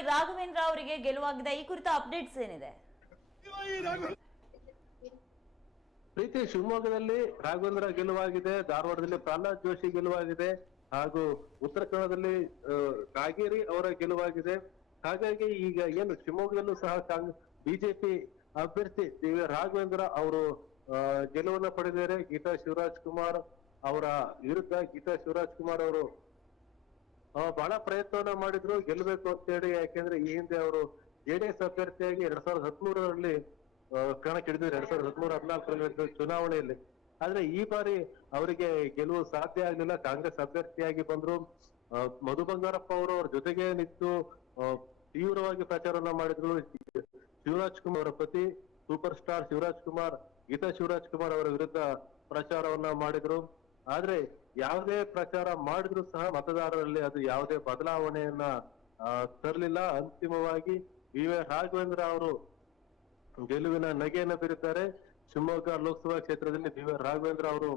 Y Raghavendra ಅವರಿಗೆ ಗೆಲುವಾಗಿದೆ. ಈ ಕುರಿತ ಅಪ್ಡೇಟ್ಸ್ ಏನಿದೆ? ಪ್ರೀತಿ ಶಿವಮೊಗ್ಗದಲ್ಲಿ ರಾಘವೇಂದ್ರ ಗೆಲುವಾಗಿದೆ. ಧಾರವಾಡದಲ್ಲಿ ಪ್ರಹ್ಲಾದ್ ಜೋಶಿ ಗೆಲುವಾಗಿದೆ. ಹಾಗೂ ಉತ್ತರ ಕನ್ನಡದಲ್ಲಿ ಕಾಗೇರಿ ಅವರ ಗೆಲುವಾಗಿದೆ. ಹಾಗಾಗಿ ಈಗ ಏನು ಶಿವಮೊಗ್ಗದಲ್ಲೂ ಸಹ ಬಿಜೆಪಿ ಅಭ್ಯರ್ಥಿ ರಾಘವೇಂದ್ರ ಅವರು ಗೆಲುವನ್ನ ಪಡೆದಿದ್ದಾರೆ. ಗೀತಾ ಶಿವರಾಜ್ ಕುಮಾರ್ ಅವರ ವಿರುದ್ಧ ಗೀತಾ ಶಿವರಾಜ್ ಕುಮಾರ್ ಅವರು ಬಹಳ ಪ್ರಯತ್ನವನ್ನ ಮಾಡಿದ್ರು ಗೆಲ್ಲಬೇಕು ಅಂತೇಳಿ ಯಾಕೆಂದ್ರೆ ಈ ಹಿಂದೆ ಅವರು ಜೆಡಿಎಸ್ ಅಭ್ಯರ್ಥಿಯಾಗಿ ಎರಡ್ ಸಾವಿರದ ಹದಿಮೂರರಲ್ಲಿ ಕಣಕ್ಕಿಡಿದ್ರು ಎರಡ್ ಸಾವಿರದ ಹದಿಮೂರು ಹದಿನಾಲ್ಕರಲ್ಲಿ ಚುನಾವಣೆಯಲ್ಲಿ. ಆದ್ರೆ ಈ ಬಾರಿ ಅವರಿಗೆ ಗೆಲುವು ಸಾಧ್ಯ ಆಗ್ಲಿಲ್ಲ. ಕಾಂಗ್ರೆಸ್ ಅಭ್ಯರ್ಥಿಯಾಗಿ ಬಂದ್ರು. ಮಧು ಬಂಗಾರಪ್ಪ ಅವರು ಅವ್ರ ಜೊತೆಗೆ ನಿಂತು ತೀವ್ರವಾಗಿ ಪ್ರಚಾರವನ್ನ ಮಾಡಿದ್ರು. ಶಿವರಾಜ್ ಕುಮಾರ್ ಅವರ ಪತಿ, ಸೂಪರ್ ಸ್ಟಾರ್ ಶಿವರಾಜ್ ಕುಮಾರ್, ಗೀತಾ ಶಿವರಾಜ್ ಕುಮಾರ್ ಅವರ ವಿರುದ್ಧ ಪ್ರಚಾರವನ್ನ ಮಾಡಿದ್ರು. ಆದ್ರೆ ಯಾವುದೇ ಪ್ರಚಾರ ಮಾಡಿದ್ರು ಸಹ ಮತದಾರರಲ್ಲಿ ಅದು ಯಾವುದೇ ಬದಲಾವಣೆಯನ್ನ ತರಲಿಲ್ಲ. ಅಂತಿಮವಾಗಿ ಬಿ ವೈ ರಾಘವೇಂದ್ರ ಅವರು ಗೆಲುವಿನ ನಗೆಯನ್ನು ಬೀರುತ್ತಾರೆ ಶಿವಮೊಗ್ಗ ಲೋಕಸಭಾ ಕ್ಷೇತ್ರದಲ್ಲಿ ಬಿ ವೈ ರಾಘವೇಂದ್ರ ಅವರು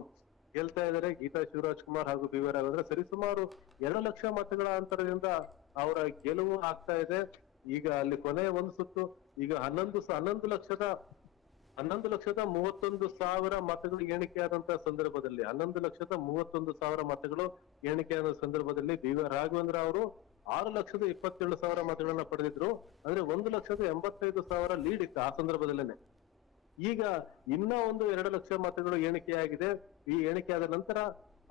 ಗೆಲ್ತಾ ಇದ್ದಾರೆ. ಗೀತಾ ಶಿವರಾಜ್ ಕುಮಾರ್ ಹಾಗೂ ಬಿ ವೈ ರಾಘವೇಂದ್ರ ಸರಿಸುಮಾರು ಎರಡು ಲಕ್ಷ ಮತಗಳ ಅಂತರದಿಂದ ಅವರ ಗೆಲುವು ಆಗ್ತಾ ಇದೆ. ಈಗ ಅಲ್ಲಿ ಕೊನೆಯ ಒಂದು ಸುತ್ತು, ಈಗ ಹನ್ನೊಂದು ಹನ್ನೊಂದು ಲಕ್ಷದ ಹನ್ನೊಂದು ಲಕ್ಷದ ಮೂವತ್ತೊಂದು ಸಾವಿರ ಮತಗಳು ಎಣಿಕೆಯಾದಂತ ಸಂದರ್ಭದಲ್ಲಿ, ಹನ್ನೊಂದು ಲಕ್ಷದ ಮೂವತ್ತೊಂದು ಸಾವಿರ ಮತಗಳು ಎಣಿಕೆಯಾದ ಸಂದರ್ಭದಲ್ಲಿ ಬಿ ರಾಘವೇಂದ್ರ ಅವರು ಆರು ಲಕ್ಷದ ಇಪ್ಪತ್ತೇಳು ಸಾವಿರ ಮತಗಳನ್ನ ಪಡೆದಿದ್ರು. ಅಂದ್ರೆ ಒಂದು ಲಕ್ಷದ ಎಂಬತ್ತೈದು ಸಾವಿರ ಲೀಡ್ ಇತ್ತು ಆ ಸಂದರ್ಭದಲ್ಲೇನೆ. ಈಗ ಇನ್ನ ಒಂದು ಎರಡು ಲಕ್ಷ ಮತಗಳು ಎಣಿಕೆಯಾಗಿದೆ ಈ ಎಣಿಕೆಯಾದ ನಂತರ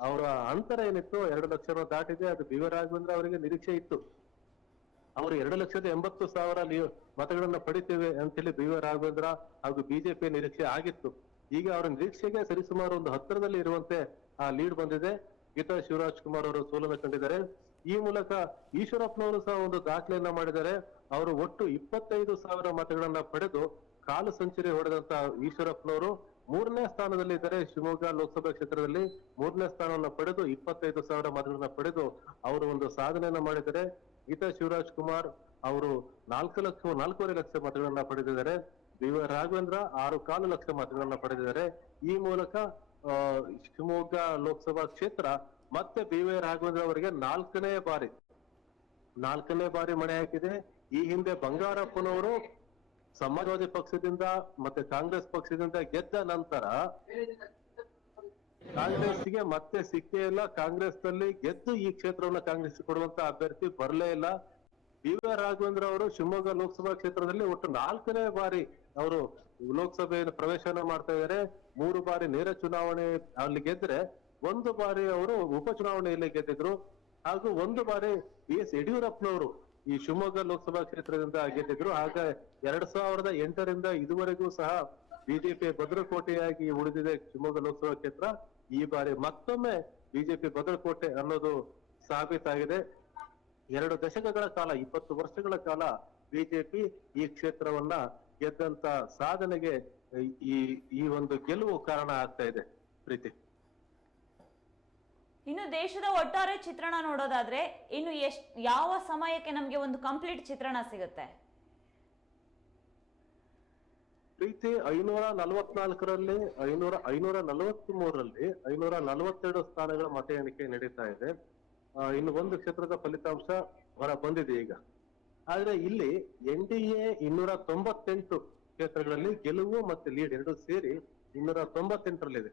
ಅವರ ಅಂತರ ಏನಿತ್ತು ಎರಡು ಲಕ್ಷ ದಾಟಿದೆ. ಅದು ಬಿ ರಾಘವೇಂದ್ರ ಅವರಿಗೆ ನಿರೀಕ್ಷೆ ಇತ್ತು. ಅವರು ಎರಡು ಲಕ್ಷದ ಎಂಬತ್ತು ಸಾವಿರ ಮತಗಳನ್ನು ಪಡಿತೇವೆ ಅಂತೇಳಿ ಬಿ ವಿ ರಾಘವೇಂದ್ರ ಹಾಗೂ ಬಿಜೆಪಿ ನಿರೀಕ್ಷೆ ಆಗಿತ್ತು. ಈಗ ಅವರ ನಿರೀಕ್ಷೆಗೆ ಸರಿಸುಮಾರು ಒಂದು ಹತ್ತಿರದಲ್ಲಿ ಇರುವಂತೆ ಆ ಲೀಡ್ ಬಂದಿದೆ. ಗೀತಾ ಶಿವರಾಜ್ ಕುಮಾರ್ ಅವರು ಸೋಲನ್ನು ಕಂಡಿದ್ದಾರೆ. ಈ ಮೂಲಕ ಈಶ್ವರಪ್ಪನವರು ಸಹ ಒಂದು ದಾಖಲೆಯನ್ನ ಮಾಡಿದ್ದಾರೆ. ಅವರು ಒಟ್ಟು ಇಪ್ಪತ್ತೈದು ಸಾವಿರ ಮತಗಳನ್ನ ಪಡೆದು ಕಾಲು ಸಂಚರಿ ಹೊಡೆದಂತ ಈಶ್ವರಪ್ಪನವರು ಮೂರನೇ ಸ್ಥಾನದಲ್ಲಿ ಇದ್ದಾರೆ. ಶಿವಮೊಗ್ಗ ಲೋಕಸಭಾ ಕ್ಷೇತ್ರದಲ್ಲಿ ಮೂರನೇ ಸ್ಥಾನವನ್ನು ಪಡೆದು ಇಪ್ಪತ್ತೈದು ಸಾವಿರ ಮತಗಳನ್ನ ಪಡೆದು ಅವರು ಒಂದು ಸಾಧನೆಯನ್ನ ಮಾಡಿದ್ದಾರೆ. ಗೀತಾ ಶಿವರಾಜ್ ಕುಮಾರ್ ಅವರು ನಾಲ್ಕು ಲಕ್ಷ, ನಾಲ್ಕೂವರೆ ಲಕ್ಷ ಮತಗಳನ್ನ ಪಡೆದಿದ್ದಾರೆ. ರಾಘವೇಂದ್ರ ಆರು ಕಾಲು ಲಕ್ಷ ಮತಗಳನ್ನ ಪಡೆದಿದ್ದಾರೆ. ಈ ಮೂಲಕ ಶಿವಮೊಗ್ಗ ಲೋಕಸಭಾ ಕ್ಷೇತ್ರ ಮತ್ತೆ ಬಿ ವೈ ರಾಘವೇಂದ್ರ ಅವರಿಗೆ ನಾಲ್ಕನೇ ಬಾರಿ ನಾಲ್ಕನೇ ಬಾರಿ ಮಣೆ ಹಾಕಿದೆ. ಈ ಹಿಂದೆ ಬಂಗಾರಪ್ಪನವರು ಸಮಾಜವಾದಿ ಪಕ್ಷದಿಂದ ಮತ್ತೆ ಕಾಂಗ್ರೆಸ್ ಪಕ್ಷದಿಂದ ಗೆದ್ದ ನಂತರ ಕಾಂಗ್ರೆಸ್ಗೆ ಮತ್ತೆ ಸಿಕ್ಕೇ ಇಲ್ಲ. ಕಾಂಗ್ರೆಸ್ನಲ್ಲಿ ಗೆದ್ದು ಈ ಕ್ಷೇತ್ರವನ್ನ ಕಾಂಗ್ರೆಸ್ ಕೊಡುವಂತ ಅಭ್ಯರ್ಥಿ ಬರಲೇ ಇಲ್ಲ. ಬಿ ವಿ ರಾಘವೇಂದ್ರ ಅವರು ಶಿವಮೊಗ್ಗ ಲೋಕಸಭಾ ಕ್ಷೇತ್ರದಲ್ಲಿ ಒಟ್ಟು ನಾಲ್ಕನೇ ಬಾರಿ ಅವರು ಲೋಕಸಭೆಯನ್ನು ಪ್ರವೇಶನ ಮಾಡ್ತಾ ಇದ್ದಾರೆ. ಮೂರು ಬಾರಿ ನೇರ ಚುನಾವಣೆ ಅಲ್ಲಿ ಗೆದ್ರೆ ಒಂದು ಬಾರಿ ಅವರು ಉಪಚುನಾವಣೆಯಲ್ಲಿ ಗೆದ್ದಿದ್ರು. ಹಾಗೂ ಒಂದು ಬಾರಿ ಬಿ ಎಸ್ ಯಡಿಯೂರಪ್ಪನವರು ಈ ಶಿವಮೊಗ್ಗ ಲೋಕಸಭಾ ಕ್ಷೇತ್ರದಿಂದ ಗೆದ್ದಿದ್ರು. ಆಗ ಎರಡ್ ಸಾವಿರದ ಎಂಟರಿಂದ ಇದುವರೆಗೂ ಸಹ ಬಿಜೆಪಿ ಭದ್ರಕೋಟೆಯಾಗಿ ಉಳಿದಿದೆ ಶಿವಮೊಗ್ಗ ಲೋಕಸಭಾ ಕ್ಷೇತ್ರ. ಈ ಬಾರಿ ಮತ್ತೊಮ್ಮೆ ಬಿಜೆಪಿ ಬಗಲಕೋಟೆ ಅನ್ನೋದು ಸಾಬೀತಾಗಿದೆ. ಎರಡು ದಶಕಗಳ ಕಾಲ, ಇಪ್ಪತ್ತು ವರ್ಷಗಳ ಕಾಲ ಬಿಜೆಪಿ ಈ ಕ್ಷೇತ್ರವನ್ನ ಗೆದ್ದಂತ ಸಾಧನೆಗೆ ಈ ಈ ಒಂದು ಗೆಲುವು ಕಾರಣ ಆಗ್ತಾ ಇದೆ. ಪ್ರೀತಿ. ಇನ್ನು ದೇಶದ ಒಟ್ಟಾರೆ ಚಿತ್ರಣ ನೋಡೋದಾದ್ರೆ, ಇನ್ನು ಎಷ್ಟ್, ಯಾವ ಸಮಯಕ್ಕೆ ನಮ್ಗೆ ಒಂದು ಕಂಪ್ಲೀಟ್ ಚಿತ್ರಣ ಸಿಗುತ್ತೆ? ಪ್ರೀತಿ ಐನೂರ ನಲವತ್ನಾಲ್ಕರಲ್ಲಿ, ಐನೂರ ಐನೂರ ನಲವತ್ತ್ ಮೂರರಲ್ಲಿ ಐನೂರ ನಲವತ್ತೆರಡು ಸ್ಥಾನಗಳ ಮತ ಎಣಿಕೆ ನಡೀತಾ ಇದೆ. ಇನ್ನು ಒಂದು ಕ್ಷೇತ್ರದ ಫಲಿತಾಂಶ ಹೊರ ಬಂದಿದೆ ಈಗ. ಆದ್ರೆ ಇಲ್ಲಿ ಎನ್ ಡಿ ಎ ಇನ್ನೂರ ತೊಂಬತ್ತೆಂಟು ಕ್ಷೇತ್ರಗಳಲ್ಲಿ ಗೆಲುವು ಮತ್ತೆ ಲೀಡ್ ಎರಡು ಸೇರಿ ಇನ್ನೂರ ತೊಂಬತ್ತೆಂಟರಲ್ಲಿದೆ.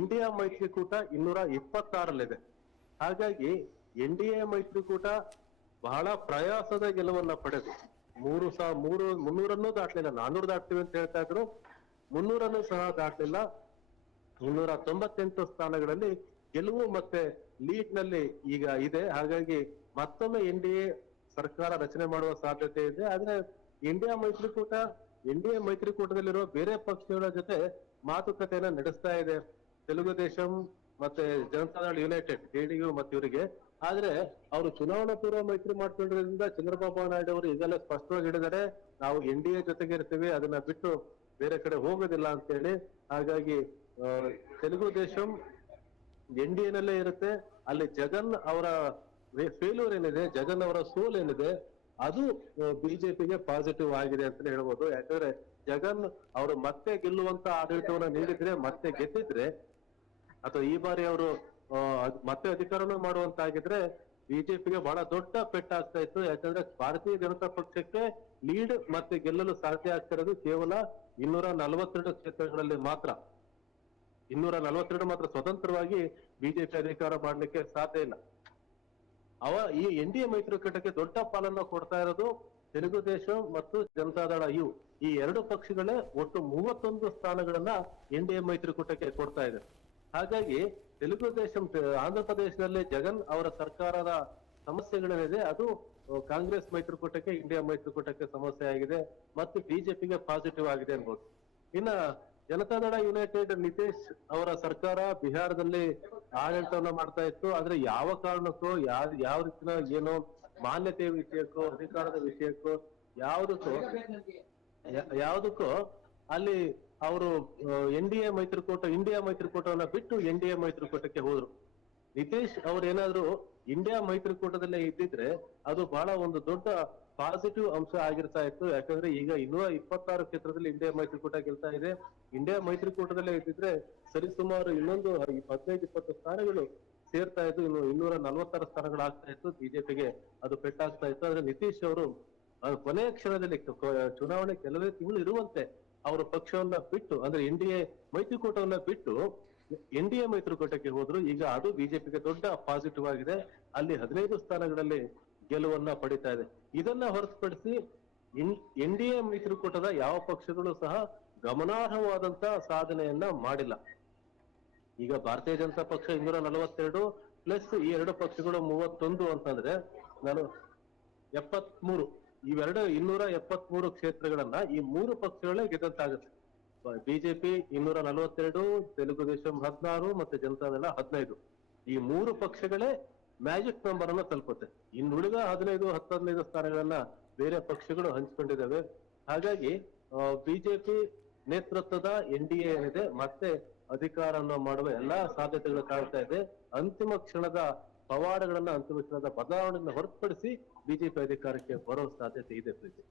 ಇಂಡಿಯಾ ಮೈತ್ರಿಕೂಟ ಇನ್ನೂರ ಇಪ್ಪತ್ತಾರಲ್ಲಿದೆ ಹಾಗಾಗಿ ಎನ್ ಡಿ ಎ ಮೈತ್ರಿಕೂಟ ಬಹಳ ಪ್ರಯಾಸದ ಗೆಲುವನ್ನ ಪಡೆದು ಮೂರು ಸಹ ಮೂರು, ಮುನ್ನೂರನ್ನು ದಾಟ್ಲಿಲ್ಲ, ನಾನೂರು ದಾಟ್ತೀವಿ ಅಂತ ಹೇಳ್ತಾ ಇದ್ರು. ಮುನ್ನೂರನ್ನು ಸಹ ದಾಟ್ಲಿಲ್ಲ. ಮುನ್ನೂರ ತೊಂಬತ್ತೆಂಟು ಸ್ಥಾನಗಳಲ್ಲಿ ಗೆಲುವು ಮತ್ತೆ ಲೀಡ್ನಲ್ಲಿ ಈಗ ಇದೆ. ಹಾಗಾಗಿ ಮತ್ತೊಮ್ಮೆ ಎನ್ ಡಿ ಎ ಸರ್ಕಾರ ರಚನೆ ಮಾಡುವ ಸಾಧ್ಯತೆ ಇದೆ. ಆದ್ರೆ ಇಂಡಿಯಾ ಮೈತ್ರಿಕೂಟ ಎನ್ ಡಿ ಎ ಮೈತ್ರಿಕೂಟದಲ್ಲಿರುವ ಬೇರೆ ಪಕ್ಷಗಳ ಜೊತೆ ಮಾತುಕತೆಯನ್ನ ನಡೆಸ್ತಾ ಇದೆ. ತೆಲುಗು ದೇಶಂ ಮತ್ತೆ ಜನತಾದಳ ಯುನೈಟೆಡ್ ಜೆಡಿಯು ಮತ್ತೆ ಇವರಿಗೆ ಆದ್ರೆ ಅವರು ಚುನಾವಣಾ ಪೂರ್ವ ಮೈತ್ರಿ ಮಾಡ್ಕೊಂಡಿರೋದ್ರಿಂದ ಚಂದ್ರಬಾಬು ನಾಯ್ಡು ಅವರು ಈಗಲೇ ಸ್ಪಷ್ಟವಾಗಿ ಹೇಳಿದ್ದಾರೆ, ನಾವು ಎನ್ ಡಿ ಎ ಜೊತೆಗೆ ಇರ್ತೀವಿ, ಅದನ್ನ ಬಿಟ್ಟು ಬೇರೆ ಕಡೆ ಹೋಗೋದಿಲ್ಲ ಅಂತ ಹೇಳಿ ಹಾಗಾಗಿ ತೆಲುಗು ದೇಶಂ ಎನ್ ಡಿ ಎನಲ್ಲೇ ಇರುತ್ತೆ. ಅಲ್ಲಿ ಜಗನ್ ಅವರ ಫೇಲ್ಯೂರ್ ಏನಿದೆ, ಜಗನ್ ಅವರ ಸೋಲ್ ಏನಿದೆ, ಅದು ಬಿಜೆಪಿಗೆ ಪಾಸಿಟಿವ್ ಆಗಿದೆ ಅಂತ ಹೇಳ್ಬೋದು. ಯಾಕಂದ್ರೆ ಜಗನ್ ಅವರು ಮತ್ತೆ ಗೆಲ್ಲುವಂತ ಆಡಳಿತವನ್ನ ನೀಡಿದ್ರೆ, ಮತ್ತೆ ಗೆದ್ದಿದ್ರೆ, ಅಥವಾ ಈ ಬಾರಿ ಅವರು ಮತ್ತೆ ಅಧಿಕಾರನೂ ಮಾಡುವಂತಾಗಿದ್ರೆ ಬಿಜೆಪಿಗೆ ಬಹಳ ದೊಡ್ಡ ಪೆಟ್ಟಾಗ್ತಾ ಇತ್ತು. ಯಾಕಂದ್ರೆ ಭಾರತೀಯ ಜನತಾ ಪಕ್ಷಕ್ಕೆ ಲೀಡ್ ಮತ್ತೆ ಗೆಲ್ಲಲು ಸಾಧ್ಯ ಆಗ್ತಿರೋದು ಕೇವಲ ಇನ್ನೂರ ನಲವತ್ತೆರಡು ಕ್ಷೇತ್ರಗಳಲ್ಲಿ ಮಾತ್ರ. ಇನ್ನೂರ ನಲವತ್ತೆರಡು ಮಾತ್ರ ಸ್ವತಂತ್ರವಾಗಿ ಬಿಜೆಪಿ ಅಧಿಕಾರ ಮಾಡ್ಲಿಕ್ಕೆ ಸಾಧ್ಯ ಇಲ್ಲ. ಅವ ಈ ಎನ್ ಡಿ ಎ ಮೈತ್ರಿಕೂಟಕ್ಕೆ ದೊಡ್ಡ ಪಾಲನ್ನು ಕೊಡ್ತಾ ಇರೋದು ತೆಲುಗು ದೇಶ ಮತ್ತು ಜನತಾದಳ ಇವು. ಈ ಎರಡು ಪಕ್ಷಗಳೇ ಒಟ್ಟು ಮೂವತ್ತೊಂದು ಸ್ಥಾನಗಳನ್ನ ಎನ್ ಡಿ ಎ ಮೈತ್ರಿಕೂಟಕ್ಕೆ ಕೊಡ್ತಾ ಇದೆ. ಹಾಗಾಗಿ ತೆಲುಗುದೇಶಂ ಆಂಧ್ರ ಪ್ರದೇಶದಲ್ಲಿ ಜಗನ್ ಅವರ ಸರ್ಕಾರದ ಸಮಸ್ಯೆಗಳೇನಿದೆ ಅದು ಕಾಂಗ್ರೆಸ್ ಮೈತ್ರಿಕೂಟಕ್ಕೆ ಇಂಡಿಯಾ ಮೈತ್ರಿಕೂಟಕ್ಕೆ ಸಮಸ್ಯೆ ಆಗಿದೆ ಮತ್ತು ಬಿಜೆಪಿಗೆ ಪಾಸಿಟಿವ್ ಆಗಿದೆ ಅನ್ಬೋದು. ಇನ್ನ ಜನತಾದಳ ಯುನೈಟೆಡ್ ನಿತೀಶ್ ಅವರ ಸರ್ಕಾರ ಬಿಹಾರದಲ್ಲಿ ಆಡಳಿತವನ್ನ ಮಾಡ್ತಾ ಇತ್ತು. ಆದ್ರೆ ಯಾವ ಕಾರಣಕ್ಕೂ ಯಾವ ಯಾವ ರೀತಿನ ಏನು ಮಾನ್ಯತೆ ವಿಷಯಕ್ಕೋ ಅಧಿಕಾರದ ವಿಷಯಕ್ಕೋ ಯಾವುದಕ್ಕೂ ಯಾವುದಕ್ಕೂ ಅಲ್ಲಿ ಅವರು ಎನ್ ಡಿ ಎ ಮೈತ್ರಿಕೂಟ, ಇಂಡಿಯಾ ಮೈತ್ರಿಕೂಟವನ್ನ ಬಿಟ್ಟು ಎನ್ ಡಿ ಎ ಮೈತ್ರಿಕೂಟಕ್ಕೆ ಹೋದ್ರು. ನಿತೀಶ್ ಅವ್ರು ಏನಾದ್ರು ಇಂಡಿಯಾ ಮೈತ್ರಿಕೂಟದಲ್ಲೇ ಇದ್ದಿದ್ರೆ ಅದು ಬಹಳ ಒಂದು ದೊಡ್ಡ ಪಾಸಿಟಿವ್ ಅಂಶ ಆಗಿರ್ತಾ ಇತ್ತು. ಯಾಕಂದ್ರೆ ಈಗ ಇನ್ನೂರ ಇಪ್ಪತ್ತಾರು ಕ್ಷೇತ್ರದಲ್ಲಿ ಇಂಡಿಯಾ ಮೈತ್ರಿಕೂಟ ಗೆಲ್ತಾ ಇದೆ. ಇಂಡಿಯಾ ಮೈತ್ರಿಕೂಟದಲ್ಲೇ ಇದ್ದಿದ್ರೆ ಸರಿಸುಮಾರು ಇನ್ನೊಂದು ಹದಿನೈದು, ಇಪ್ಪತ್ತು ಸ್ಥಾನಗಳು ಸೇರ್ತಾ ಇತ್ತು. ಇನ್ನು ಇನ್ನೂರ ನಲ್ವತ್ತಾರು ಸ್ಥಾನಗಳು ಆಗ್ತಾ ಇತ್ತು. ಬಿಜೆಪಿಗೆ ಅದು ಪೆಟ್ಟಾಗ್ತಾ ಇತ್ತು. ಆದ್ರೆ ನಿತೀಶ್ ಅವರು ಕೊನೆಯ ಕ್ಷಣದಲ್ಲಿ ಚುನಾವಣೆ ಕೆಲವೇ ತಿಂಗಳು ಇರುವಂತೆ ಅವರು ಪಕ್ಷವನ್ನ ಬಿಟ್ಟು, ಅಂದ್ರೆ ಎನ್ ಡಿ ಎ ಮೈತ್ರಿಕೂಟವನ್ನ ಬಿಟ್ಟು, ಎನ್ ಡಿ ಎ ಮೈತ್ರಿಕೂಟಕ್ಕೆ ಹೋದ್ರು ಈಗ ಅದು ಬಿಜೆಪಿಗೆ ದೊಡ್ಡ ಪಾಸಿಟಿವ್ ಆಗಿದೆ. ಅಲ್ಲಿ ಹದಿನೈದು ಸ್ಥಾನಗಳಲ್ಲಿ ಗೆಲುವನ್ನ ಪಡಿತಾ ಇದೆ. ಇದನ್ನ ಹೊರತುಪಡಿಸಿ ಎನ್ ಡಿ ಎ ಮೈತ್ರಿಕೂಟದ ಯಾವ ಪಕ್ಷಗಳು ಸಹ ಗಮನಾರ್ಹವಾದಂತ ಸಾಧನೆಯನ್ನ ಮಾಡಿಲ್ಲ. ಈಗ ಭಾರತೀಯ ಜನತಾ ಪಕ್ಷ ಇನ್ನೂರ ನಲವತ್ತೆರಡು ಪ್ಲಸ್ ಈ ಎರಡು ಪಕ್ಷಗಳು ಮೂವತ್ತೊಂದು ಅಂತಂದ್ರೆ ನಾನು ಎಪ್ಪತ್ಮೂರು. ಇವೆರಡು ಇನ್ನೂರ ಎಪ್ಪತ್ಮೂರು ಕ್ಷೇತ್ರಗಳನ್ನ ಈ ಮೂರು ಪಕ್ಷಗಳೇ ಗೆದ್ದಂತಾಗುತ್ತೆ. ಬಿಜೆಪಿ ಇನ್ನೂರ ನಲವತ್ತೆರಡು, ತೆಲುಗು ದೇಶಂ ಹದಿನಾರು ಮತ್ತೆ ಜನತಾದಳ ಹದಿನೈದು. ಈ ಮೂರು ಪಕ್ಷಗಳೇ ಮ್ಯಾಜಿಕ್ ನಂಬರ್ ಅನ್ನ ತಲುಪುತ್ತೆ. ಇನ್ನುಳಿದ ಹದಿನೈದು ಹತ್ತೊಂದೈದು ಸ್ಥಾನಗಳನ್ನ ಬೇರೆ ಪಕ್ಷಗಳು ಹಂಚಿಕೊಂಡಿದ್ದಾವೆ. ಹಾಗಾಗಿ ಬಿಜೆಪಿ ನೇತೃತ್ವದ ಎನ್ ಡಿ ಎ ಏನಿದೆ, ಮತ್ತೆ ಅಧಿಕಾರವನ್ನು ಮಾಡುವ ಎಲ್ಲಾ ಸಾಧ್ಯತೆಗಳು ಕಾಣ್ತಾ ಇದೆ. ಅಂತಿಮ ಕ್ಷಣದ ಪವಾಡಗಳನ್ನ ಅಂತಿಮ ಕ್ಷಣದ ಬದಲಾವಣೆಯನ್ನು ಹೊರತುಪಡಿಸಿ ಬಿಜೆಪಿ ಅಧಿಕಾರಕ್ಕೆ ಬರೋ ಸಾಧ್ಯತೆ ಇದೆ ಪ್ರೀತಿ.